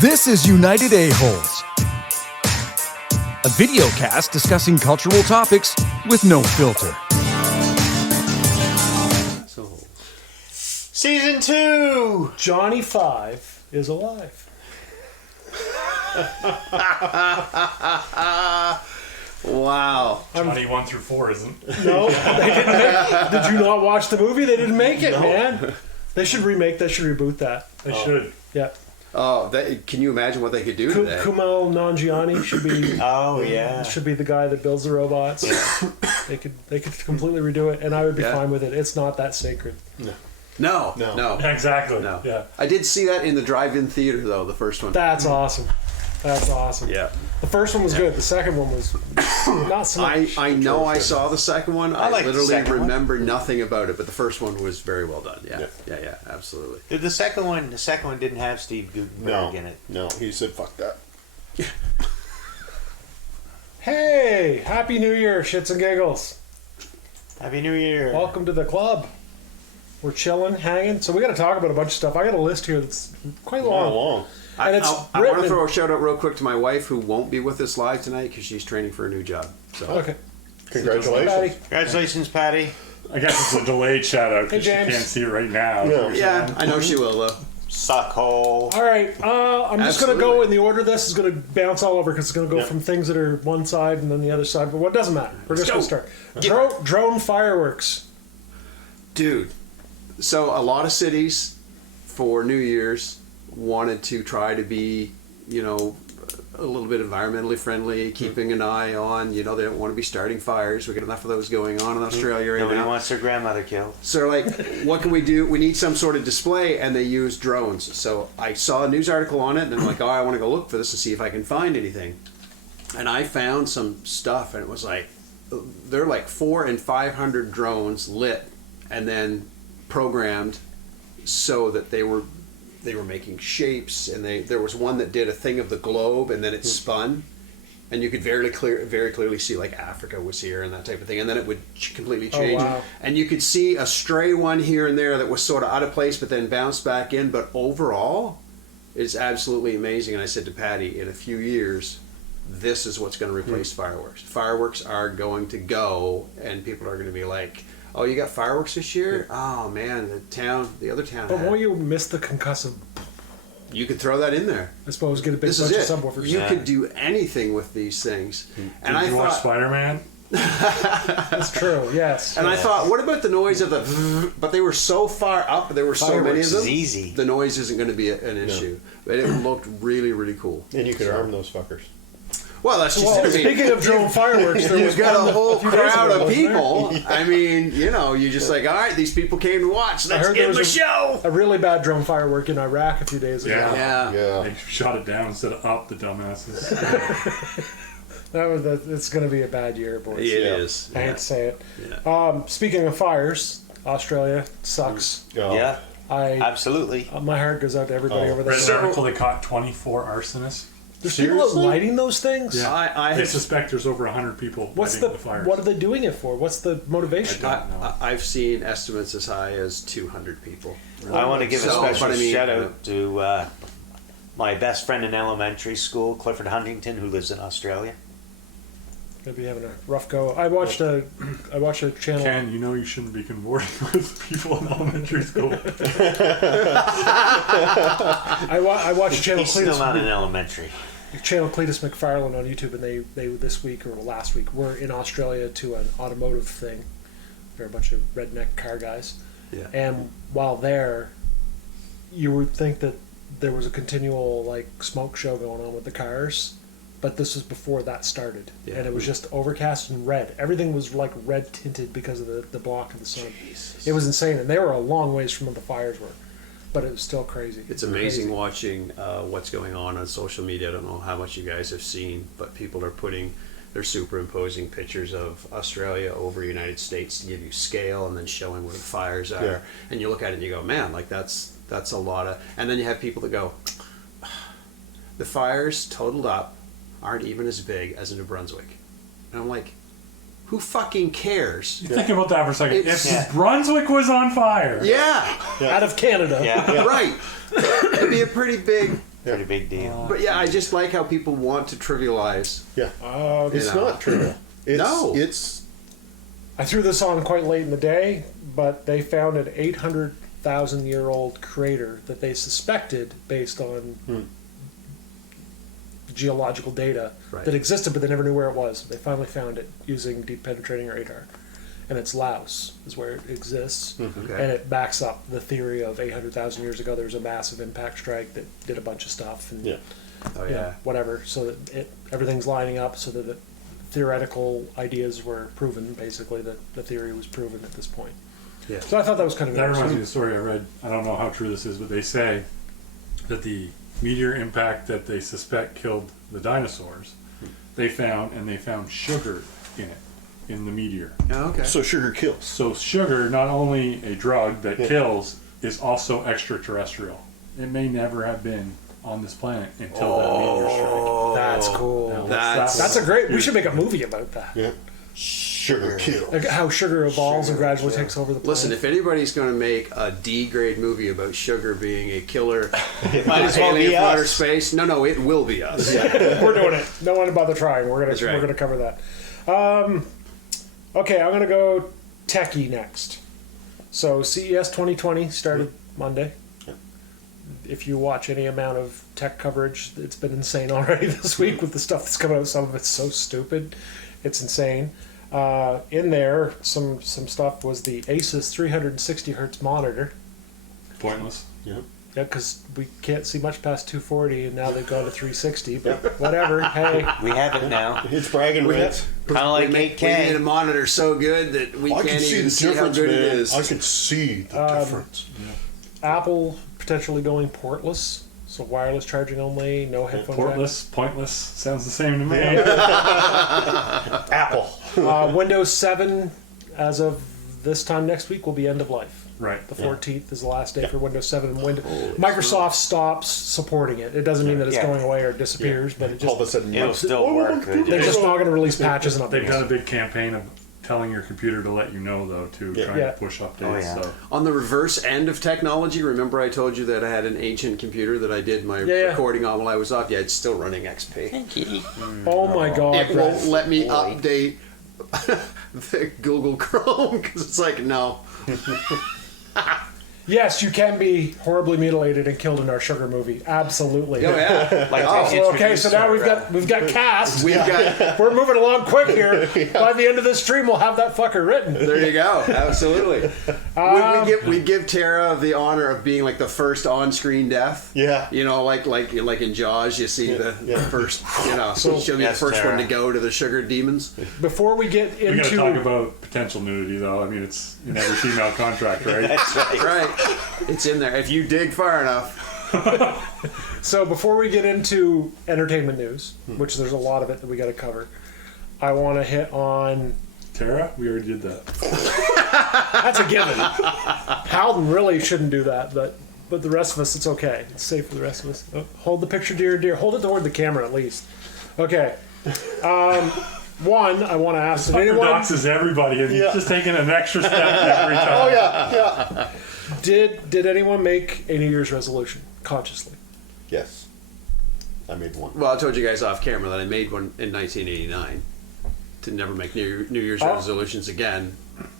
This is United A-Holes, a video cast discussing cultural topics with no filter. Season 2! Johnny 5 is alive. Wow. Johnny 1 through 4 isn't. No, they didn't make. Did you not watch the movie? They didn't make it, man. They should remake. They should reboot that. They should. Yeah. Oh, can you imagine what they could do today? Kumail Nanjiani should be. Oh yeah, should be the guy that builds the robots. They could completely redo it, and I would be fine with it. It's not that sacred. No. Exactly. No. Yeah. I did see that in the drive-in theater, though, the first one. That's awesome. That's awesome. Yeah. The first one was good. The second one was not so much. I know I saw the second one. I like the literally second one. remember nothing about it, but the first one was very well done. Yeah, absolutely. The second one didn't have Steve Guttenberg in it. No, he said fuck that. Hey, Happy New Year, shits and giggles. Happy New Year. Welcome to the club. We're chilling, hanging. So we got to talk about a bunch of stuff. I got a list here that's quite long. And it's I want to written throw a shout out real quick to my wife, who won't be with us live tonight because she's training for a new job. So Okay. Congratulations. Patty. Congratulations, Patty. I guess it's a delayed shout out Hey, because you James. can't see it right now. yeah, I know she will though. Suckhole. All right. I'm just going to go Absolutely. in the order. This is going to bounce all over because it's going to go from things that are one side and then the other side. But what doesn't matter. We're just going to start. Drone fireworks. Dude, so a lot of cities for New Year's wanted to try to be, a little bit environmentally friendly, keeping an eye on, they don't want to be starting fires. We got enough of those going on in Australia right Nobody now. wants their grandmother killed. So like, what can we do? We need some sort of display, and they use drones. So I saw a news article on it, and I'm like, I want to go look for this and see if I can find anything. And I found some stuff, and it was like, they're like 400 and 500 drones lit, and then programmed so that they were making shapes, and there was one that did a thing of the globe, and then it spun, and you could very clearly see like Africa was here and that type of thing, and then it would completely change. Oh, wow. And you could see a stray one here and there that was sort of out of place, but then bounced back in. But overall, it's absolutely amazing. And I said to Patty, in a few years, this is what's going to replace fireworks. Fireworks are going to go, and people are going to be like, oh, you got fireworks this year? Oh man, the other town. But had. won't you miss the concussive? You could throw that in there. I suppose get a big This is bunch it. of subwoofers. You could do anything with these things. And Did I you watch thought, Spider-Man? That's true. Yes. and I thought, what about the noise of the? But they were so far up. There were so many of Fireworks them. is easy. The noise isn't going to be an issue. But it looked really, really cool. And you could arm those fuckers. Well, that's just Well, it. I mean, speaking of drone fireworks, there was you've got one a whole few days crowd ago, of wasn't there? people. I mean, you just like, all right, these people came to watch. Let's heard there give them a was show. A really bad drone firework in Iraq a few days ago. Yeah. Yeah. They shot it down instead of up, the dumbasses. It's going to be a bad year, boys. It is. I hate to say it. Yeah. Speaking of fires, Australia sucks. Yeah, absolutely. My heart goes out to everybody over there. Read an article, they caught 24 arsonists. There's people out Seriously? lighting those things. Yeah. I They have suspect there's over 100 people What's lighting the fires. what are they doing it for? What's the motivation? I've seen estimates as high as 200 people. I want to give a So, special but I mean, shout out to my best friend in elementary school, Clifford Huntington, who lives in Australia. Gonna be having a rough go. I watched a channel. Ken, you shouldn't be consorting with people in elementary school. I watched channel He's still not in Cletus, elementary. channel Cletus McFarlane on YouTube, and they this week or last week were in Australia to an automotive thing. They're a bunch of redneck car guys. Yeah. And while there, you would think that there was a continual smoke show going on with the cars, but this was before that started, Yeah. and it was just overcast and red. Everything was red tinted because of the block of the sun. Jesus. It was insane, and they were a long ways from where the fires were, but it was still crazy. It's amazing watching what's going on social media. I don't know how much you guys have seen, but people are they're superimposing pictures of Australia over United States to give you scale, and then showing where the fires are. Yeah. And you look at it and you go, man, that's a lot of. And then you have people that go, the fires totaled up aren't even as big as in New Brunswick. And I'm like, who fucking cares? Think about that for a second. It's- If Brunswick was on fire, Yeah, Out of Canada. Yeah. right. It'd be a pretty big Pretty big deal. But yeah, I just like how people want to trivialize. Yeah. It's You know. not trivial. It's, No. It's I threw this on quite late in the day, but they found an 800,000-year-old crater that they suspected based on geological data Right. that existed, but they never knew where it was. They finally found it using deep penetrating radar. And it's Laos is where it exists. Okay. And it backs up the theory of 800,000 years ago there was a massive impact strike that did a bunch of stuff and yeah. Oh you know, yeah. whatever. So that everything's lining up so that the theoretical ideas were proven. Basically, that the theory was proven at this point. Yeah. So I thought that was kind of That reminds me interesting. of a story I read. I don't know how true this is, but they say that the meteor impact that they suspect killed the dinosaurs, they found sugar in it, in the meteor. Oh, okay. So sugar kills. So sugar, not only a drug that Yeah. kills, is also extraterrestrial. It may never have been on this planet until that meteor strike. That's cool. Now, That's That's a great. We should make a movie about that. Yeah. Sugar kills. Like how sugar evolves and gradually takes over the planet. Listen, if anybody's going to make a D-grade movie about sugar being a killer Might as well alien be from outer us. space, no, it will be us. we're doing it. No one bother trying. That's right. We're gonna cover that. Okay, I'm gonna go techie next. So CES 2020 started Monday. If you watch any amount of tech coverage, it's been insane already this week with the stuff that's coming out. Some of it's so stupid, it's insane. In there, some stuff was the Asus 360 hertz monitor. Pointless. Yeah. Yeah, because we can't see much past 240, and now they've gone to 360. But whatever. Hey, We have it now. It's bragging rights. Kind of like we made a 8K. monitor so good that we I can't can see even the see how difference, good man. it is. I can see the difference. Apple potentially going portless, so wireless charging only, no headphone jack. Portless, pointless. Sounds the same to me. Apple. Windows 7, as of this time next week, will be end of life. Right. The 14th is the last day for Windows 7. Microsoft stops supporting it. It doesn't mean that it's Yeah. going away or disappears, but it All of a just sudden, It'll still work. they're just not going to release patches and They've done a updates. big campaign of telling your computer to let you know, though, too, Yeah. trying Yeah. to push updates. Oh, yeah. So On the reverse end of technology, remember I told you that I had an ancient computer that I did my Yeah. recording on while I was off? Yeah, it's still running XP. Oh my God! It won't let me boy. update the Google Chrome because it's like, no. Yes, you can be horribly mutilated and killed in our sugar movie. Absolutely. Oh, yeah. Like Okay, so now we've got cast. We've got, We're moving along quick here. By the end of this stream, we'll have that fucker written. there you go. Absolutely. We give Tara the honor of being like the first on-screen death. Yeah. You know, like in Jaws, you see the first, so she'll be Yes, the first Tara. one to go to the sugar demons. Before we get we got into to talk about potential nudity, though. I mean, it's in every female contract, right? That's right. Right. It's in there. If you dig far enough. So before we get into entertainment news, which there's a lot of it that we got to cover, I want to hit on. Tara, we already did that. That's a given. Howden really shouldn't do that, but the rest of us, it's okay. It's safe for the rest of us. Oh, hold the picture, dear. Hold it toward the camera at least. Okay. One, I want to ask: Did anyone Doxes everybody, and Yeah. he's just taking an extra step every time. Oh, yeah. did anyone make a New Year's resolution consciously? Yes. I made one. Well, I told you guys off camera that I made one in 1989 to never make New Year's Oh. resolutions again.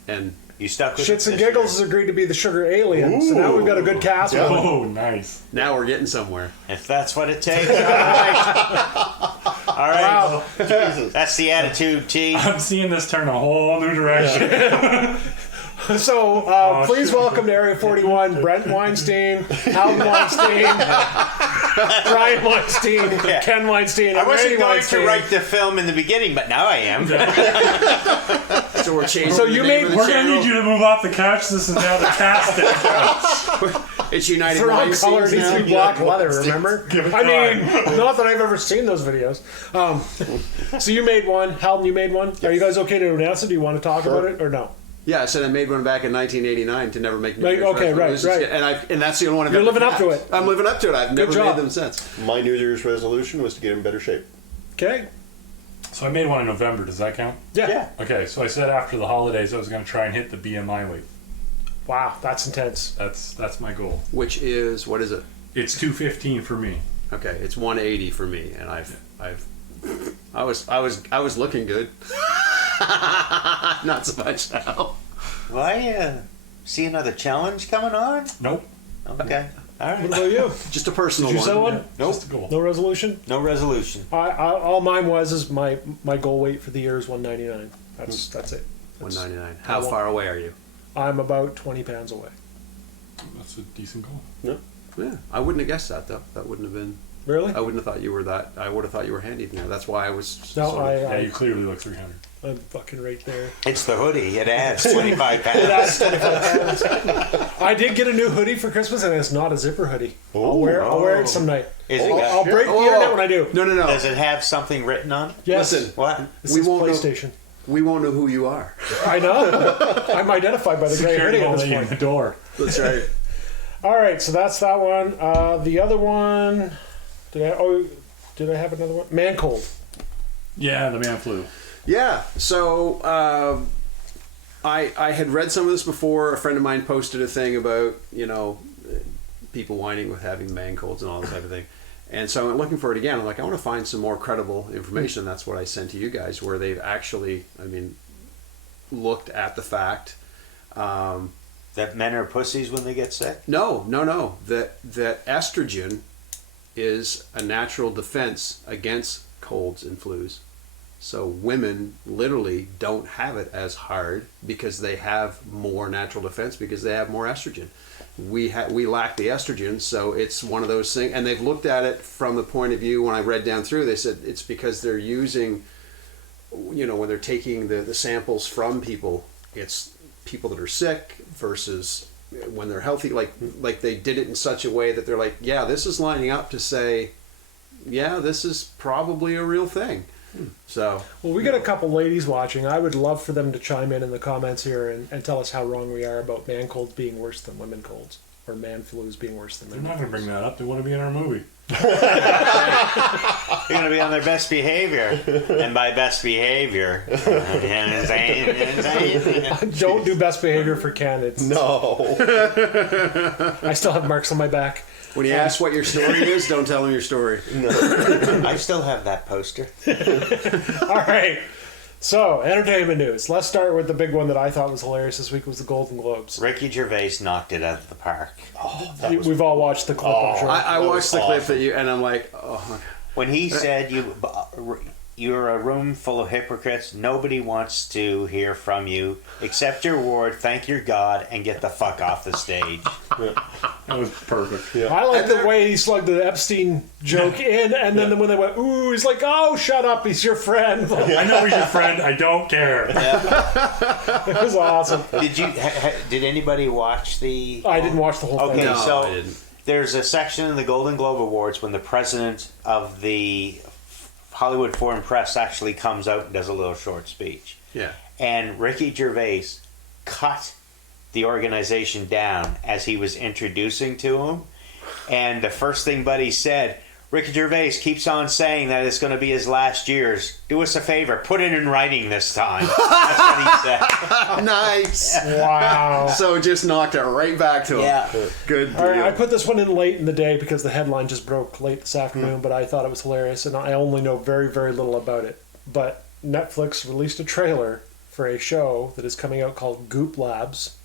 And You stuck with Shits it and this Giggles has agreed to be the sugar alien, so now we've got a good cast. Yeah. Oh, nice. now we're getting somewhere. year. If that's what it takes. All right. All right. Wow. That's the attitude, T. I'm seeing this turn a whole new direction. So please shit. welcome to Area 41 Brent Weinstein, Hal Weinstein, Brian Weinstein, Yeah. Ken Weinstein, I and wasn't Randy going Weinstein. to write the film in the beginning, but now I am. So we're changing. So the you name made- of the We're going to channel. need you to move off the couch. This is now the casting. It's United They're all Weinsteins colored, needs now. to be black leather, remember? Give it I time. mean, not that I've ever seen those videos. So you made one. Hal, you made one. Are you guys okay to announce it? Do you want to talk Sure. about it or no? Yeah, I said I made one back in 1989 to never make New Like, Year's okay, right, resolutions. right. And that's the only one I've You're ever living up kept. to it. I'm living up to it. I've never job. made them since. My New Year's resolution was to get in better shape. Okay. So I made one in November. Does that count? Yeah. Okay, so I said after the holidays I was going to try and hit the BMI weight. Wow, that's intense. That's my goal. Which is, what is it? It's 215 for me. Okay, it's 180 for me, and I was looking good. Not so much now. Well, I see another challenge coming on. Nope. Okay. All What right. about you? Just a personal Did you one. set one? Nope. Just a goal. No resolution? No resolution. All mine is my goal weight for the year is 199. That's it. 199. How far away are you? I'm about 20 pounds away. That's a decent goal. Yeah, I wouldn't have guessed that though. That wouldn't have been. Really? I wouldn't have thought you were that. I would have thought you were handy there. That's why I was. No, sort of- Yeah, you clearly look 300. I'm fucking right there. It's the hoodie. It adds 25 pounds. That's 25 pounds. I did get a new hoodie for Christmas, and it's not a zipper hoodie. I'll wear it some night. Is it I'll got, break the internet when I do. No. does it have something written on it? Yes. Listen, What? This we is won't know- PlayStation. we won't know who you are. I know. I'm identified by the gray Security hoodie at won't this let you in point. the door. That's right. All right, so that's that one. The other one, did I have another one? Man cold. Yeah, the man flu. Yeah. So I had read some of this before. A friend of mine posted a thing about people whining with having man colds and all this type of thing. And so I'm looking for it again. I'm like, I want to find some more credible information. That's what I sent to you guys, where they've actually, looked at the fact. That men are pussies when they get sick? No. That estrogen is a natural defense against colds and flus. So women literally don't have it as hard because they have more natural defense because they have more estrogen. We lack the estrogen, so it's one of those things. And they've looked at it from the point of view. When I read down through, they said it's because they're using, when they're taking the samples from people, it's people that are sick versus when they're healthy. Like they did it in such a way that they're like, yeah, this is lining up to say, yeah, this is probably a real thing. So Well, we got a couple ladies watching. I would love for them to chime in the comments here and tell us how wrong we are about man colds being worse than women colds, or man flus being worse than They're women not going to flus. bring that up. They want to be in our movie. They're going to be on their best behavior. And by best behavior, Don't do best behavior for Ken. It's, No. I still have marks on my back. when you ask what your story is, don't tell them your story. I still have that poster. All right. So, entertainment news. Let's start with the big one that I thought was hilarious this week was the Golden Globes. Ricky Gervais knocked it out of the park. We've all watched the clip, I'm sure. I That watched was the clip awesome. that you, and I'm like, oh, When he said you're a room full of hypocrites, nobody wants to hear from you. Accept your award, thank your God, and get the fuck off the stage. That was perfect. Yeah. I like And the they're- way he slugged the Epstein joke in, and then when they went, ooh, he's like, oh, shut up, he's your friend. I know he's your friend. I don't care. It was awesome. Did you? Did anybody watch the? I didn't watch the whole Okay, thing. No, so I didn't. there's a section in the Golden Globe Awards when the president of the Hollywood Foreign Press actually comes out and does a little short speech. yeah. And Ricky Gervais cut the organization down as he was introducing to him. And the first thing Buddy said, Ricky Gervais keeps on saying that it's going to be his last years. Do us a favor, put it in writing this time. That's what he said. Nice. Wow. So just knocked it right back to him. Yeah. Good deal. All right, I put this one in late in the day because the headline just broke late this afternoon, but I thought it was hilarious, and I only know very, very little about it. But Netflix released a trailer for a show that is coming out called Goop Labs.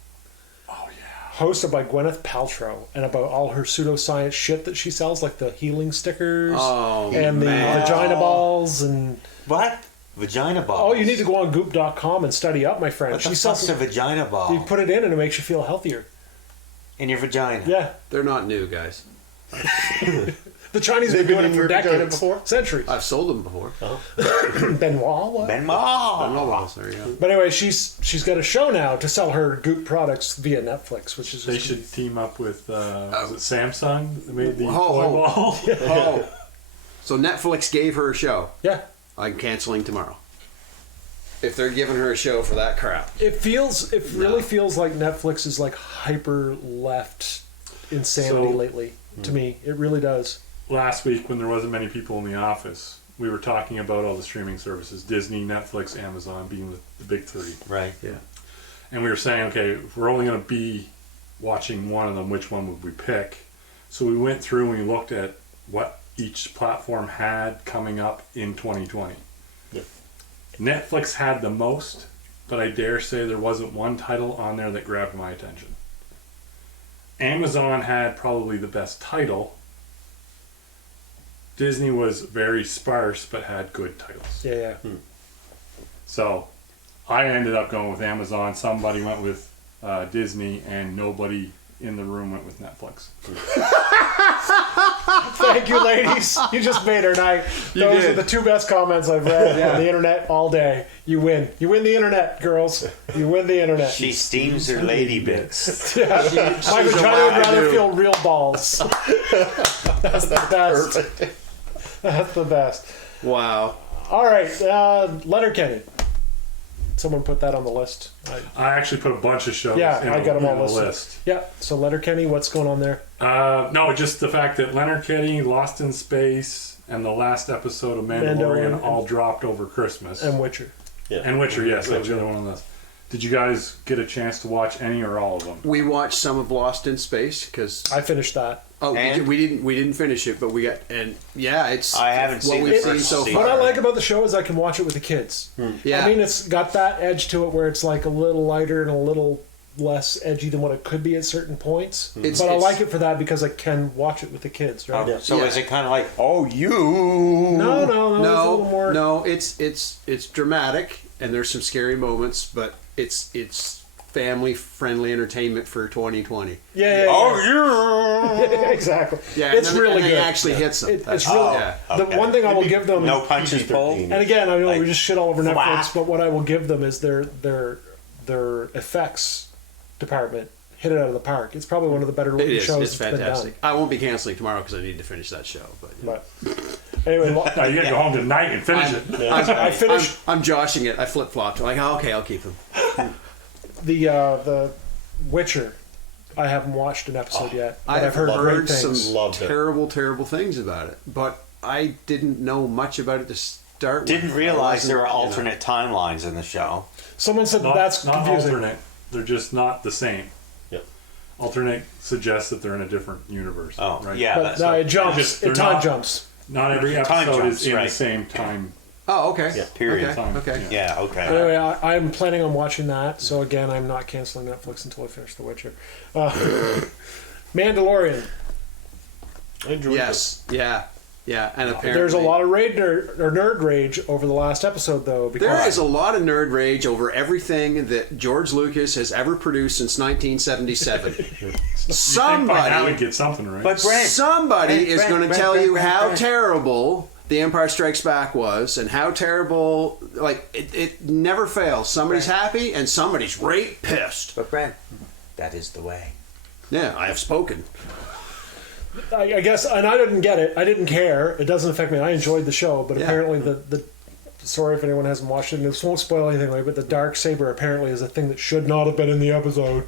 Oh, yeah. Hosted by Gwyneth Paltrow, and about all her pseudoscience shit that she sells, like the healing stickers Oh, and the man. vagina balls, and What? Vagina balls. oh, you need to go on Goop.com and study up, my friend. What She the sells. fuck's a vagina ball? You put it in, and it makes you feel healthier. In your vagina? Yeah, They're not new, guys. the Chinese have They've been been doing in it for your decades, vaginas. before centuries. I've sold them before. Benoit, what? Ben Ma. Oh, well, there you go. But anyway, she's got a show now to sell her Goop products via Netflix, which is They just should team up with was it Samsung that made the Ho, toy ho. ball? Oh. So Netflix gave her a show. yeah. I'm canceling tomorrow. If they're giving her a show for that crap. It really feels like Netflix is like hyper left insanity So- lately. To me, it really does. Last week, when there wasn't many people in the office, we were talking about all the streaming services: Disney, Netflix, Amazon being the big three. Right. Yeah. And we were saying, okay, if we're only going to be watching one of them, which one would we pick? So we went through and we looked at what each platform had coming up in 2020. Yeah. Netflix had the most, but I dare say there wasn't one title on there that grabbed my attention. Amazon had probably the best title. Disney was very sparse, but had good titles. Yeah. So I ended up going with Amazon. Somebody went with Disney, and nobody in the room went with Netflix. Thank you, ladies. You just made her night. Those are the two best comments I've read on the internet all day. You win. You win the internet, girls. You win the internet. She steams her lady bits. Yeah. My vagina would rather feel real balls. That's the best. That's the best. Wow. All right, Letterkenny. Someone put that on the list. I actually put a bunch of shows Yeah, in, I got 'em in all the listed. list. Yeah, so Letterkenny, what's going on there? No, just the fact that Letterkenny, Lost in Space, and the last episode of Mandalorian all dropped over Christmas. And Witcher. And Witcher, yes, that was the other one on this. Did you guys get a chance to watch any or all of them? We watched some of Lost in Space because I finished that. And? we didn't finish it, but we got it's I haven't what seen we've the seen first so season. What far. I like about the show is I can watch it with the kids. Yeah, I mean, it's got that edge to it where it's like a little lighter and a little less edgy than what it could be at certain points. But I like it for that because I can watch it with the kids, right? Oh, so Yeah. is it kind of like, oh, you? No, it's a little more. no, it's dramatic and there's some scary moments, but it's family friendly entertainment for 2020. Yeah. Oh, you? Exactly. Yeah, it's and then- really and good. it actually hits them. It's really. yeah. The one thing I will give them. No punches pulled? And again, I know we just shit all over Thwack. Netflix, but what I will give them is their effects department hit it out of the park. It's probably one of the better It looking is. shows It's that's been fantastic. I won't be canceling tomorrow because I need to finish that show. But done. But anyway, No, you gotta go home tonight and finish it. I finished I'm joshing it. I flip flopped. Like, oh, okay, I'll keep them. the Witcher. I haven't watched an episode yet, but I've heard great heard some things. Loved it. terrible things about it, but I didn't know much about it to start with. Didn't realize there were I wasn't, alternate timelines in the show. Someone said Not, that's not confusing. alternate. They're just not the same. Yep. Alternate suggests that they're in a different universe. Oh, right? yeah. But that's no, what- it jumps. Just- they're Time not- jumps. Not every Time episode jumps, is in right. the same time. Oh, okay. Yeah. Period. Okay. Time. Okay. Yeah, okay. Anyway, I'm planning on watching that. So again, I'm not canceling Netflix until I finish The Witcher. Mandalorian. I enjoyed Yes. Yeah. And apparently There's a lot of nerd rage over the last episode, though. Because There is a lot of nerd rage over everything that George Lucas has ever produced since 1977. By now Somebody, we get something right. But Brent, somebody is Brent, going to Brent, tell Brent, you Brent, how Brent. terrible The Empire Strikes Back was, and how terrible. Like it never fails. Somebody's happy, and somebody's right pissed. But Brent, that is the way. Yeah, I have spoken. I guess, and I didn't get it. I didn't care. It doesn't affect me. I enjoyed the show, but Yeah. apparently the sorry if anyone hasn't watched it, and this won't spoil anything, right? But the dark saber apparently is a thing that should not have been in the episode.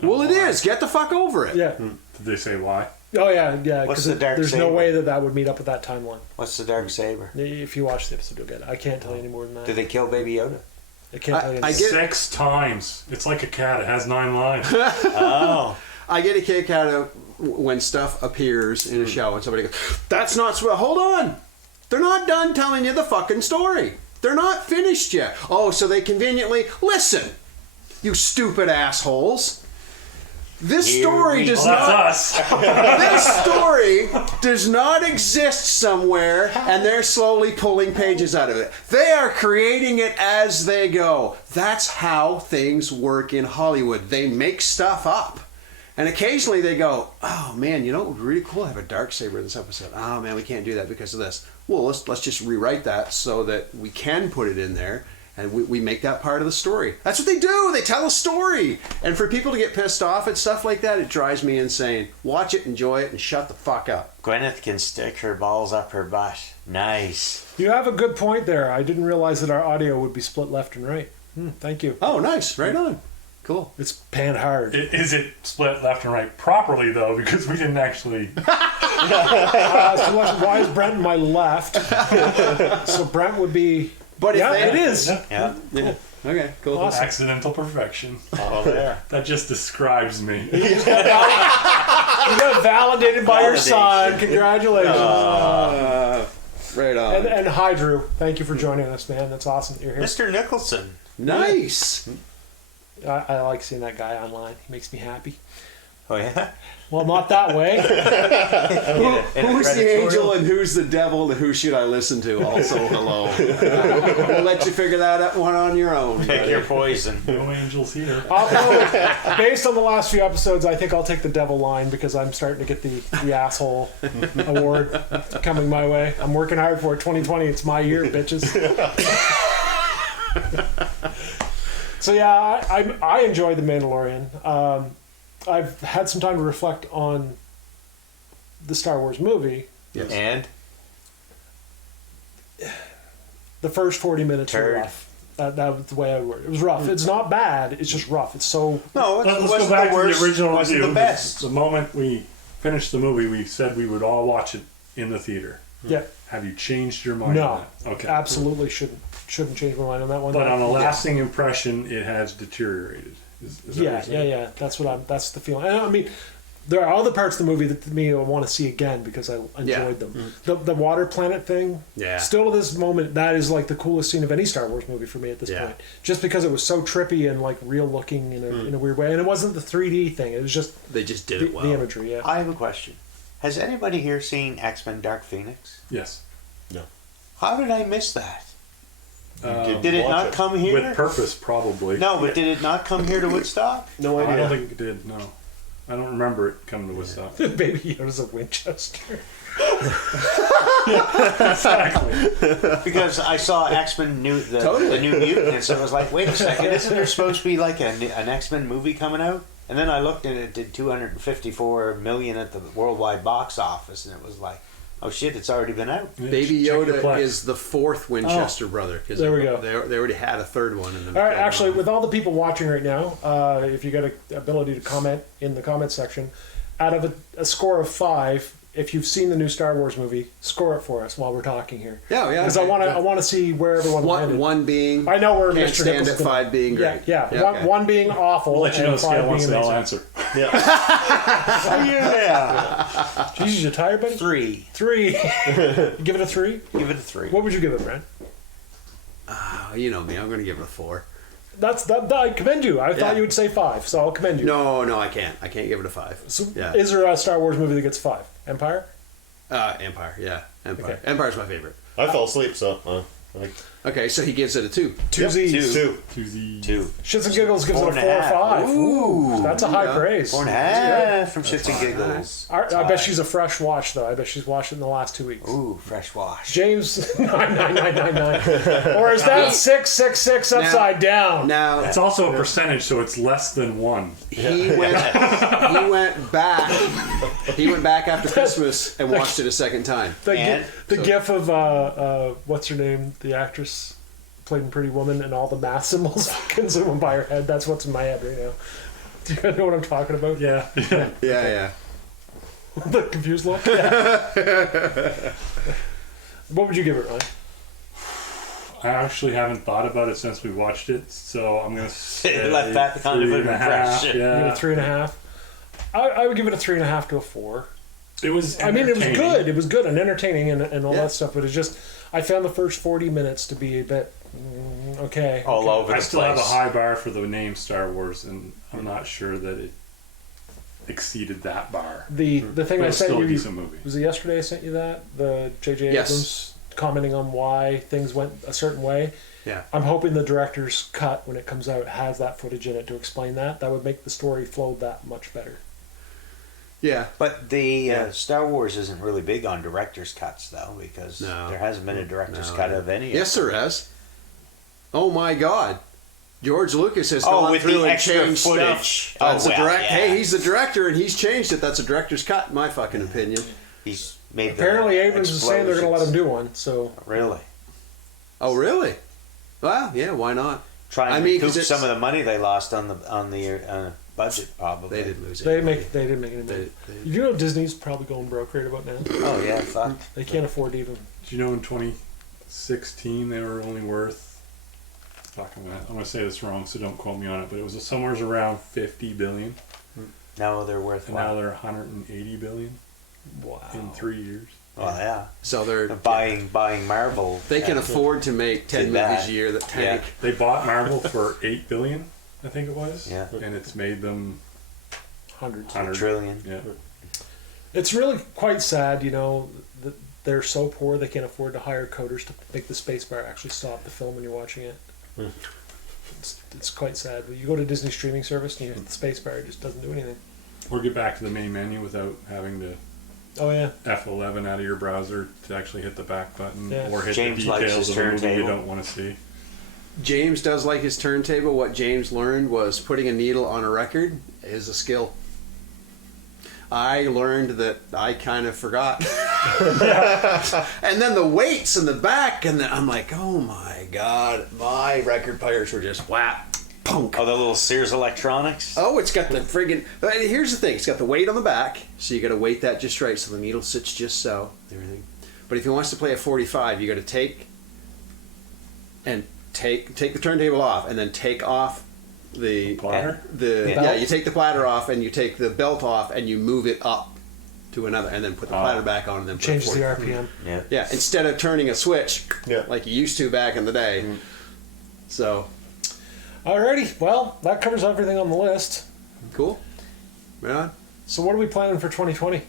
Well, it is. Get the fuck over it. Yeah. Did they say why? Oh yeah. What's Because the dark there's no saber? way that would meet up with that timeline. What's the dark saber? If you watch the episode, you'll get it. I can't tell you any more than that. Did they kill Baby Yoda? I can't tell you. I Any get- 6 times. It's like a cat. It has 9 lives. Oh. I get a kick out of when stuff appears in a show and somebody goes, "That's not swell." Hold on, they're not done telling you the fucking story. They're not finished yet. Oh, so they conveniently listen. You stupid assholes. This Here story we does Well, not. that's us. This story does not exist somewhere, and they're slowly pulling pages out of it. They are creating it as they go. That's how things work in Hollywood. They make stuff up. And occasionally they go, "Oh man, you know, it would be really cool to have a Darksaber in this episode. Oh man, we can't do that because of this. Well, let's just rewrite that so that we can put it in there, and we make that part of the story." That's what they do. They tell a story. And for people to get pissed off at stuff like that, it drives me insane. Watch it, enjoy it, and shut the fuck up. Gwyneth can stick her balls up her butt. Nice. You have a good point there. I didn't realize that our audio would be split left and right. Thank you. Oh, nice. Right on. Cool. It's panned hard. Is it split left and right properly, though? Because we didn't actually... So why is Brent on my left? So Brent would be. But if Yeah, they- it is. Yeah. Yeah. Okay, cool. Awesome. Accidental perfection. Oh, there. That just describes me. You got validated by your son. Validation. Congratulations. Right on. And hi, Drew. Thank you for joining us, man. That's awesome that you're here. Mr. Nicholson. Nice. I like seeing that guy online. He makes me happy. Oh yeah. Well, not that way. Who's the angel and who's the devil and who should I listen to? Also, hello. We'll let you figure that one on your own. Pick buddy. your poison. No angels here. Based on the last few episodes, I think I'll take the devil line because I'm starting to get the asshole award coming my way. I'm working hard for it. 2020, it's my year, bitches. So yeah, I enjoyed The Mandalorian. I've had some time to reflect on the Star Wars movie. Yes. And The first 40 minutes were Turd. rough. That was the way I would word it. It was rough. It's not bad. It's just rough. It's so... no, it Let's wasn't go back the worst. to the original wasn't review. the best. The moment we finished the movie, we said we would all watch it in the theater. Yeah. Have you changed your mind No. on that? Okay. Absolutely shouldn't change my mind on that one. But on a Yeah. lasting impression, it has deteriorated. Is that what you're saying? Yeah. That's the feeling. And I mean, there are other parts of the movie that to me I want to see again because I enjoyed them. The water planet thing. Yeah. Still to this moment, that is like the coolest scene of any Star Wars movie for me at this Yeah. point. Just because it was so trippy and like real looking in a weird way, and it wasn't the 3D thing. It was just They just did the, it well. the imagery. Yeah. I have a question. Has anybody here seen X-Men Dark Phoenix? Yes. How did I miss that? Um, Did it Watch not it. come here? with purpose, probably. No, but did it not come here to Woodstock? No I idea. don't think it did. No, I don't remember it coming to Woodstock. Baby Yoda's a Winchester. Because I saw X-Men the New Mutants, and I was like, wait a second, isn't there supposed to be like an X-Men movie coming out? And then I looked and it did 254 million at the worldwide box office, and it was like, oh shit, it's already been out. Yeah, Baby check your Yoda Plex. is the fourth Winchester brother. Cause There we go. They already had a third one. And then All right, actually, with all the people watching right now, if you got an ability to comment in the comment section, out of a score of 5, if you've seen the new Star Wars movie, score it for us while we're talking here. Yeah. Because I want to see where everyone landed. One being I know where can't Mr. stand Nichols it, 5 being great. Yeah. okay. One being awful. We'll let you know and the 5 scale once being they all amazing. answer. Yeah. Yeah. Jesus, you tired, buddy? 3. 3. You give it a 3? Give it a 3. What would you give it, Brent? Oh, you know me. I'm going to give it a 4. I commend you. I thought Yeah. you would say 5, so I'll commend you. No, I can't. I can't give it a 5. So Yeah. is there a Star Wars movie that gets 5? Empire? Empire. Yeah, Empire. Okay. Empire's my favorite. I fell asleep, so Okay, so he gives it a 2. Two Z's. 2. To the 2. Shits and Giggles gives it a 4 or 4.5. 5. Ooh, That's a high yeah. praise. 4.5 from Shits and Giggles. I bet she's a fresh watch, though. I bet she's watched it in the last 2 weeks. Ooh, fresh wash. James 99999. Or is that 666 upside down? Now It's also a percentage, so it's less than 1. he went back. He went back after Christmas and watched it a second time. And- The gif of what's her name, the actress played in Pretty Woman, and all the math symbols fucking zooming by her head. That's what's in my head right now. Do you guys know what I'm talking about? Yeah. Yeah. The confused look. Yeah. What would you give it, Ryan? I actually haven't thought about it since we watched it, so I'm gonna say Left that kind of 3.5. impression. Give it Yeah, a 3.5. I would give it a 3.5 to a 4. it was. I mean, it was entertaining. good. It was good and entertaining and all Yeah. that stuff. But it's just, I found the first 40 minutes to be a bit okay. All over I the still place. have a high bar for the name Star Wars, and I'm not sure that it exceeded that bar. The thing But I it's sent still a you decent movie. was it yesterday. I sent you that the J.J. Yes. Abrams commenting on why things went a certain way. Yeah. I'm hoping the director's cut when it comes out has that footage in it to explain that. That would make the story flow that much better. Yeah. But the Star Wars isn't really big on director's cuts, though, because No. there hasn't been a director's No. cut of any. Yes, there has. Oh my God. George Lucas has Oh, gone with through the and extra changed footage. stuff. That's Oh, a well, direct. yeah. Hey, he's the director and he's changed it. That's a director's cut, in my fucking opinion. He's made. Apparently, the Abrams is saying they're going to let him do one. So Really? Oh, really? Well, yeah. Why not? Trying I to mean, recoup 'cause it's- some of the money they lost on the budget, probably. They didn't lose it. they didn't make any money. They- You know Disney's probably going broke right about now. Oh yeah, fuck. They can't afford to even. Do you know in 2016 they were only worth? Fuck, I'm gonna say this wrong, so don't quote me on it. But it was somewhere around 50 billion. Now they're worth And what? now they're 180 billion Wow. in 3 years. Well, yeah. So they're Buying Marvel. they can afford to make 10 Did that. movies a year that tank. They bought Marvel for 8 billion, I think it was. Yeah. And it's made them Hundreds. 100 trillion. Yeah. It's really quite sad, you know, that they're so poor they can't afford to hire coders to make the spacebar actually stop the film when you're watching it. It's quite sad. When you go to Disney streaming service and you hit the spacebar, it just doesn't do anything. Or get back to the main menu without having to Oh yeah. F11 out of your browser to actually hit the back button Yeah. or hit James the likes details his of a movie you turntable. don't want to see. James does like his turntable. What James learned was putting a needle on a record is a skill. I learned that I kind of forgot. And then the weights in the back, and then I'm like, oh my god, my record players were just whap, punk. Oh, the little Sears Electronics? Oh, it's got the friggin'. Here's the thing: it's got the weight on the back, so you got to weight that just right, so the needle sits just so. Everything. But if he wants to play a 45, you got to take the turntable off, and then take off the Platter? yeah. You take the platter off, and you take the belt off, and you move it up to another, and then put the platter back on, and then put Changes the 45. RPM. Yeah. Yeah, instead of turning a switch Yeah. like you used to back in the day. So Alrighty, well, that covers everything on the list. cool. Right on. So what are we planning for 2020?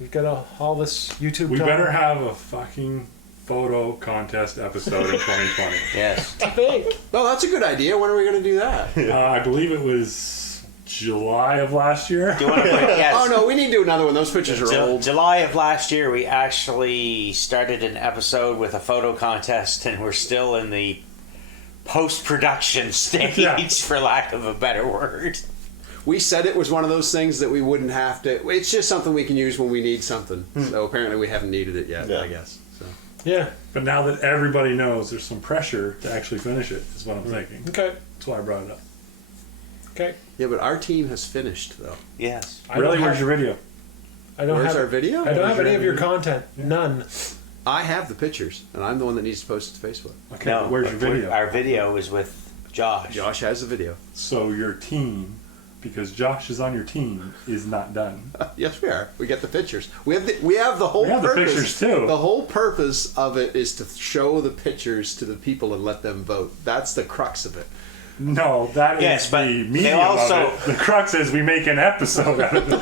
We've got all this YouTube We time. better have a fucking photo contest episode in 2020. Yes. I think. Oh, that's a good idea. When are we going to do that? I believe it was July of last year. Do you want to put, yes. Oh no, we need to do another one. Those pictures are old. July of last year, we actually started an episode with a photo contest, and we're still in the post-production stage, Yeah. for lack of a better word. We said it was one of those things that we wouldn't have to. It's just something we can use when we need something. So apparently we haven't needed it yet. Yeah. I guess. So. Yeah. But now that everybody knows, there's some pressure to actually finish it, is what I'm thinking. Okay. That's why I brought it up. Okay. Yeah, but our team has finished though. Yes. I Really? don't Where's have, your video? I don't Where's have our video? I don't Where's have your any of your video? content. None. I have the pictures, and I'm the one that needs to post it to Facebook. Okay, No, but where's your video? Our video is with Josh. Josh has the video. So your team, because Josh is on your team, is not done. Yes, we are. We get the pictures. We have the whole We have the purpose. pictures, too. The whole purpose of it is to show the pictures to the people and let them vote. That's the crux of it. No, that is Yes, but the they medium also- of it. The crux is we make an episode out of it.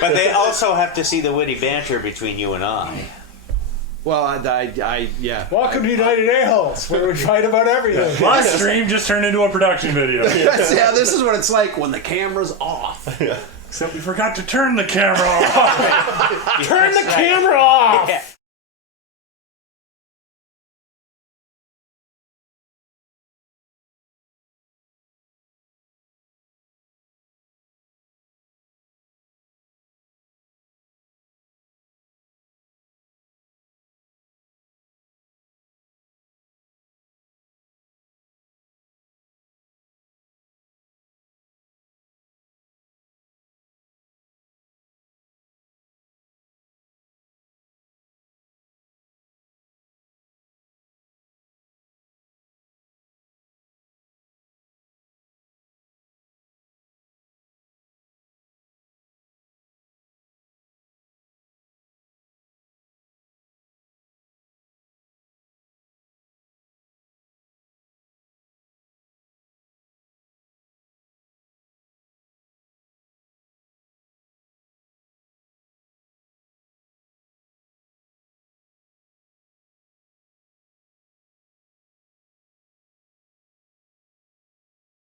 But they also have to see the witty banter between you and I. Well, I yeah. Welcome to United A-Holes, where we fight about everything. Live stream just turned into a production video. Yeah, this is what it's like when the camera's off. Except we forgot to turn the camera off. Turn the camera off! Yeah.